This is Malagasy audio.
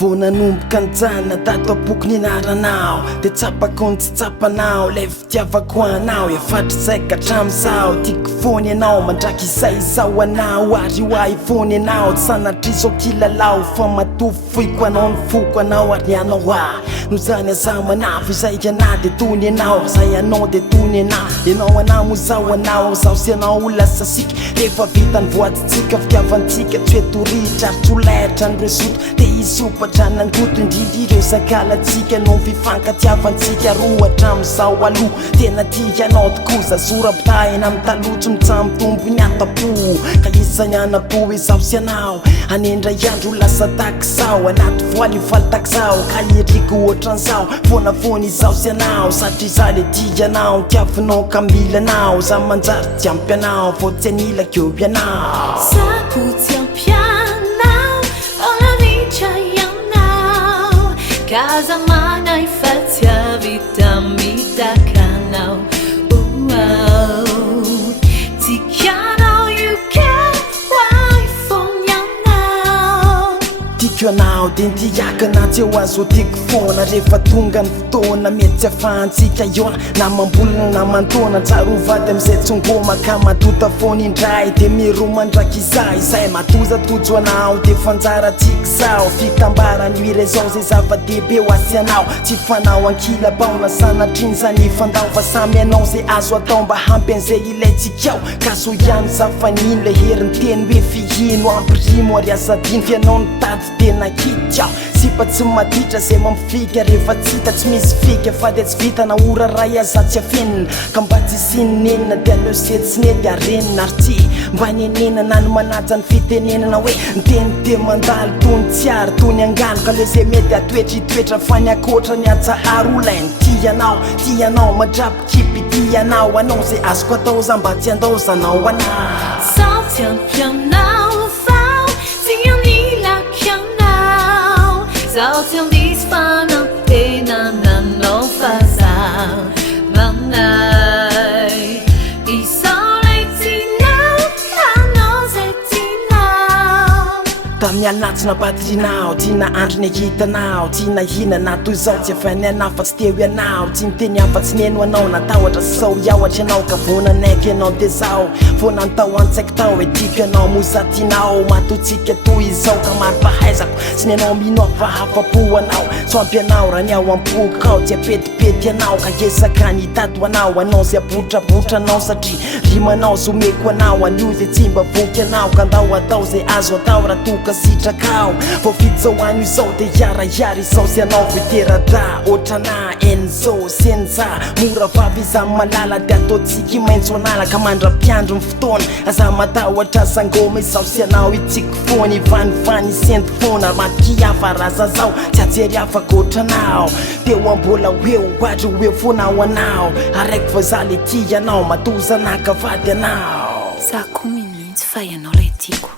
vao nanomboka anjana tato apoky nianaranao de tsapako ny tsy tsapanao le fitiavako anao efatra saika hatramin'izao tiako foany ianao mandraky izay izao anao ary hoay foany ianao tsy sanatrizao kilalao fa matofoiko anao ny foko anao ary nianao no zany aza manafo izay ana de tony ianao zay anao de tony ianao anao mozao anao zao sy anao lasa siky rehefa vita ny voatitsika fitiavantsika tsy hoe toritra ary trolaitra ny resoto de isopatra nangoto indrindry ireo sakalatsika no fifankatiavantsika roa hatramin'izao aloha tena tika anao tokoa zazora-pitahina amin'ny talotso mitsambitombo ny atapo ka isany anapo izao sy anao anendra iandro lasa takizao anaty voaly valy takizao ka eriko ohatran'izao fonafony izao sy anao satria za le tia anao tiavinao ka mila anao za manjary tiampy anao vao tsy anila keo ianao Saku tiampianao olavitra ianao kaza mana ifatiavita mitakanao tikanao yuke waifonyanao tiako anao de ntiakana tsy eo azo tiako foana rehefa tonga ny fotoana mety tsy afahantsika iona na mambolana na mantona tsaro vady am'izay tsongoma ka matota foana indray de miromandraky izay matoza tojo anao de fanjaratsika zao fitambarany ire zao zay zava-dehibe ho asy anao tsy fanao ankila-baona sanatriny zany fandao fa samy anao zay azo atao mba hampy an'izay ilaitsikao ka so ihany zafanino le heriny teny hoe fihino ampirimo ary asadiny fianao ny tady tena kitao sipa tsy maditra zay mamifika rehefa tsy hita tsy misy fika fa de tsy vita na ora ray aza tsy afenina ka mba tsy sinenina de aleo setsine de arenina ary tsy mba nenenana ny manaja ny fitenenana hoe nyteny de mandalo tony tsy ary tony angano ka le zay mety atoetritoetra fa ny akoatra ny atsahary olainy tianao madrapikipy tianao anao zay azoko atao za mba tsy andao zanao anao Sao tiampianao vao tsy anila kianao Sao tiandisy fanantena nanao fazao manay Isao lay tinao anao zay tinao tamin'ny alinatsina baterinao tiana andro ny ahitanao tiana hinana toy izao tsy afany anao fa tsy teo ianao tsy miteny afa-tsy neno anao natahotra sao iahotra ianao ka vonanaiky ianao de zao vo nantao antsaiko tao hoe tiako ianao mosatinao matotsika toy izao ka mari-pahaizako sy ny anao mino afahafa-po anao soampy anao raha ny ao am-poka ao tsy apetipety anao ka esaka ny tato anao zay abotrabotra anao satria rimanao zomeko anao anio zay tsy mba voky anao ka andao atao zay azo atao raha toka sitrakao vao fitsao anio izao de iaraiary izao sy anao veterada ohatrana enzo senja mora vavy iza malala de ataotsika maintso anala ka mandra-piandro ny fotoana aza matahotra sangoma izao sy anao itsiko foana ivanivany senty foana makiafa raza zao tsy ajery afaka ohatranao teo ambola hoeo ohatry hoe fonao anao araiky fa za le tia anao matozanaka vady anao Za koa mihitsy fa ianao lay tiako